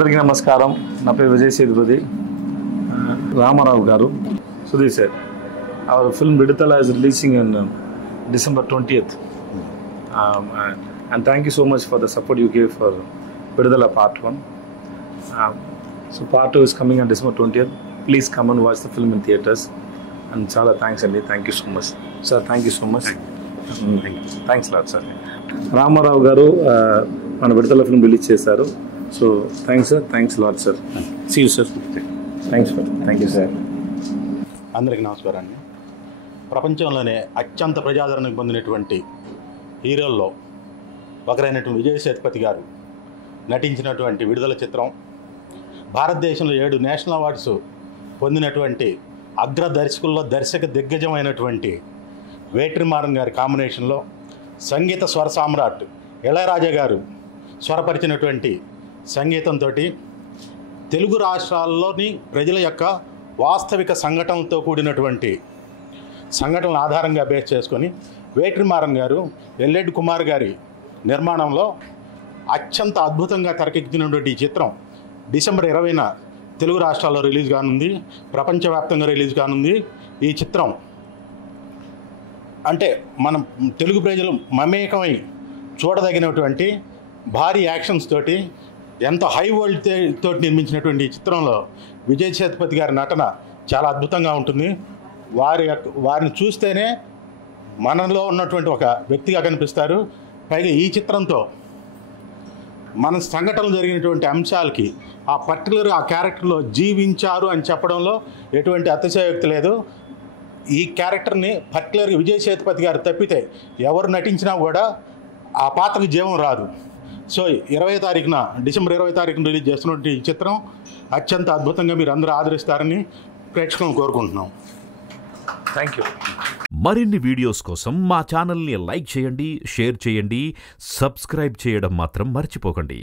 అందరికీ నమస్కారం. నా పేరు విజయ్ సేతుపతి. రామారావు గారు, Sudheer sir, our film Viduthala is releasing on December 20th. And thank you so much for the support you gave for Viduthala Part 1. So Part 2 is coming on December 20th. Please come and watch the film in theatres. And chala thanks Andy. Thank you so much. Sir, thank you so much. Thanks a lot, sir. Ramarao garu మన Vidudala film release చేశారు. So thanks sir, thanks lot sir. See you sir. Thanks sir. Thank you sir. అందరికీ నమస్కారం అండి. ప్రపంచంలోనే అత్యంత ప్రజాదరణ పొందినటువంటి హీరోల్లో ఒకరైనటువంటి విజయ్ సేతుపతి గారు నటించినటువంటి విడుదల చిత్రం, భారతదేశంలో 7 నేషనల్ అవార్డ్స్ పొందినటువంటి అగ్ర దర్శకుల్లో దర్శక దిగ్గజమైనటువంటి వేట్రిమారన్ గారి కాంబినేషన్లో సంగీత స్వర సామ్రాట్ ఇళయరాజా గారు స్వరపరిచినటువంటి సంగీతంతో తెలుగు రాష్ట్రాల్లోని ప్రజల యొక్క వాస్తవిక సంఘటనలతో కూడినటువంటి సంఘటనల ఆధారంగా బేస్ చేసుకొని వేట్రిమారన్ గారు ఎల్ఎడ్ కుమార్ గారి నిర్మాణంలో అత్యంత అద్భుతంగా తెరకెక్కినటువంటి ఈ చిత్రం డిసెంబర్ 20న తెలుగు రాష్ట్రాల్లో రిలీజ్ కానుంది, ప్రపంచవ్యాప్తంగా రిలీజ్ కానుంది. ఈ చిత్రం అంటే మనం తెలుగు ప్రజలు మమేకమై చూడదగినటువంటి భారీ యాక్షన్స్ తోటి ఎంతో హై వరల్డ్ తోటి నిర్మించినటువంటి ఈ చిత్రంలో విజయ్ సేతుపతి గారి నటన చాలా అద్భుతంగా ఉంటుంది. వారిని చూస్తేనే మనలో ఉన్నటువంటి ఒక వ్యక్తిగా కనిపిస్తారు. పైగా ఈ చిత్రంతో మన సంఘటనలు జరిగినటువంటి అంశాలకి ఆ పర్టికులర్ ఆ క్యారెక్టర్లో జీవించారు అని చెప్పడంలో ఎటువంటి అతిశయోక్తి లేదు. ఈ క్యారెక్టర్ని పర్టికులర్గా విజయ్ సేతుపతి గారు తప్పితే ఎవరు నటించినా కూడా ఆ పాత్రకు జీవం రాదు. సో 20వ తారీఖున డిసెంబర్ 20వ తారీఖున రిలీజ్ చేస్తున్నటువంటి ఈ చిత్రం అత్యంత అద్భుతంగా మీరు అందరూ ఆదరిస్తారని ప్రేక్షకులను కోరుకుంటున్నాం. Thank you. మరిన్ని వీడియోస్ కోసం మా ఛానల్ని లైక్ చేయండి, షేర్ చేయండి, సబ్స్క్రైబ్ చేయడం మాత్రం మర్చిపోకండి.